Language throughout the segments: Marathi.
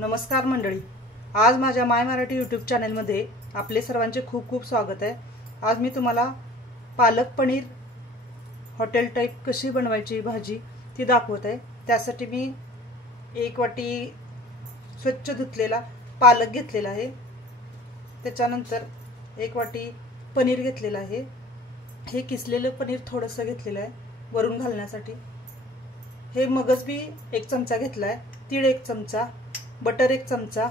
नमस्कार मंडळी, आज माझ्या माय मराठी यूट्यूब चॅनलमध्ये आपले सर्वांचे खूप खूप स्वागत आहे। आज मी तुम्हाला पालक पनीर हॉटेल टाइप कशी बनवायची भाजी ती दाखवत आहे। त्यासाठी मी एक वाटी स्वच्छ धुतलेला पालक घेतलेला आहे। त्याच्यानंतर एक वाटी पनीर घेतलेला आहे। हे किसलेलं पनीर थोडंसं घेतलेलं आहे वरून घालण्यासाठी। हे मगज बी एक चमचा घेतलाय, तीळ एक चमचा, बटर एक चमचा,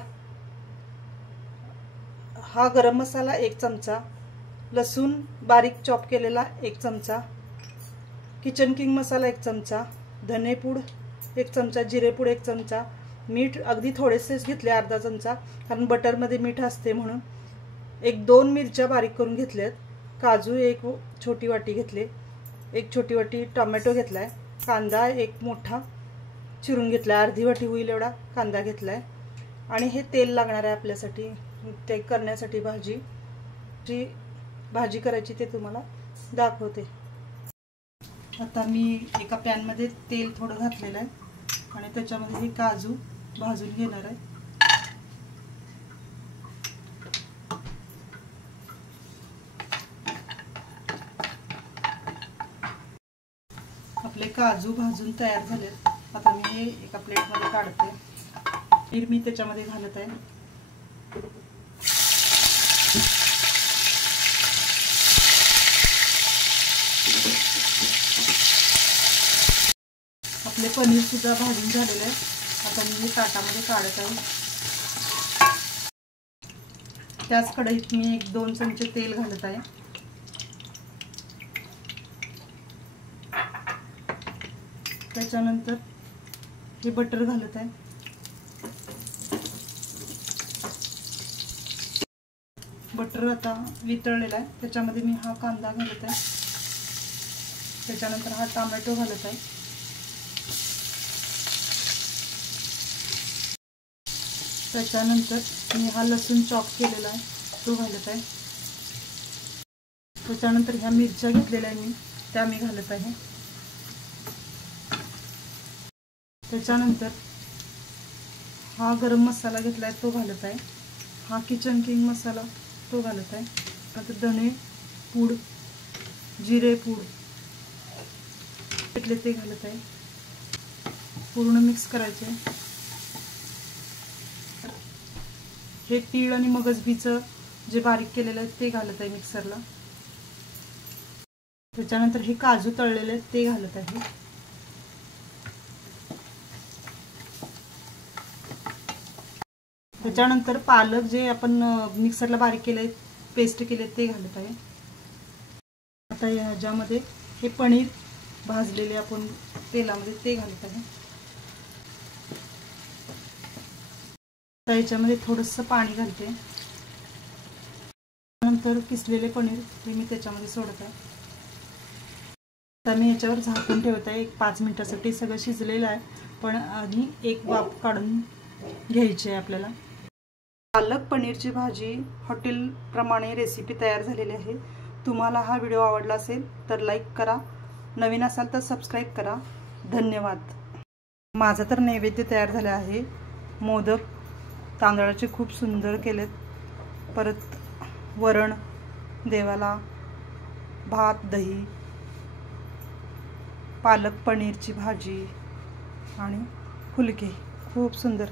हा गरम मसाला एक चमचा, लसूण बारीक चॉप केलेला एक चमचा, किचन किंग मसाला एक चमचा, धनेपूड एक चमचा, जिरेपूड एक चमचा, मीठ अगदी थोडेसेच घेतले अर्धा चमचा, कारण बटर मध्ये मीठ असते म्हणून। एक दोन मिरच्या बारीक करून घेतल्यात, काजू एक छोटी वाटी घेतले, एक छोटी वाटी टोमॅटो घेतलाय, कांदा एक मोठा चिरून घेतला, अर्धी वाटी होईल एवढा कांदा घेतलाय। आणि हे तेल लागणार आहे आपल्यासाठी ते करण्यासाठी। भाजी करायची ते तुम्हाला दाखवते। आता मी एका पॅन मध्ये तेल थोडं घातलेलं आहे आणि त्याच्यामध्ये हे काजू भाजून घेणार आहे। आपले काजू भाजून तयार झालेत। आता मी हे एका प्लेट मध्ये काढते। पनीर मी त्याच्यामध्ये घालत आहे। आपले पनीर सुद्धा भाजून झालेले आहे। आता मी हे ताटामध्ये काढत आहे। त्याच कढईत मी एक दोन चमचे तेल घालत आहे। त्याच्यानंतर हे बटर घालत आहे। बटर आता वितळलेला आहे, त्याच्यामध्ये मी हा कांदा घालत आहे। त्याच्यानंतर हा टोमॅटो घालत आहे। त्याच्यानंतर मी हा लसूण चॉप केलेला आहे तो घालत आहे। त्याच्यानंतर ह्या मिरच्या घेतलेल्या आहे मी त्या मी घालत आहे। त्याच्यानंतर हा गरम मसाला घेतलाय तो घालत आहे। हा किचन किंग मसाला तो घालत आहे। आता धने पूड, जिरे पूड घेतले ते घालत आहे। पूर्ण मिक्स करायचे। हे तीळ आणि मगज बीचं जे बारीक केलेलं आहे ते घालत आहे मिक्सरला। त्याच्यानंतर हे काजू तळलेले आहेत ते घालत आहे। त्याच्यानंतर पालक जे आपण मिक्सरला बारीक केले पेस्ट केले ते घालत आहे। आता ह्याच्यामध्ये हे पनीर भाजलेले आपण तेलामध्ये ते घालत आहे। आता ह्याच्यामध्ये थोडंसं पाणी घालते। नंतर किसलेले पनीर हे मी त्याच्यामध्ये सोडत आहे। आता मी याच्यावर झाकून ठेवत आहे 5 मिनिटासाठी। सगळं शिजलेलं आहे, पण आधी एक वाफ काढून घ्यायची आहे आपल्याला। पालक पनीरची भाजी हॉटेल प्रमाणे रेसिपी तयार झालेली आहे। तुम्हाला हा व्हिडिओ आवडला असेल तर लाईक करा, नवीन असाल तर सबस्क्राईब करा। धन्यवाद। माझा तर नैवेद्य तयार झाला आहे। मोदक तांदळाचे खूप सुंदर केलेत, परत वरण देवाला, भात, दही, पालक पनीरची भाजी आणि फुलके खूप सुंदर।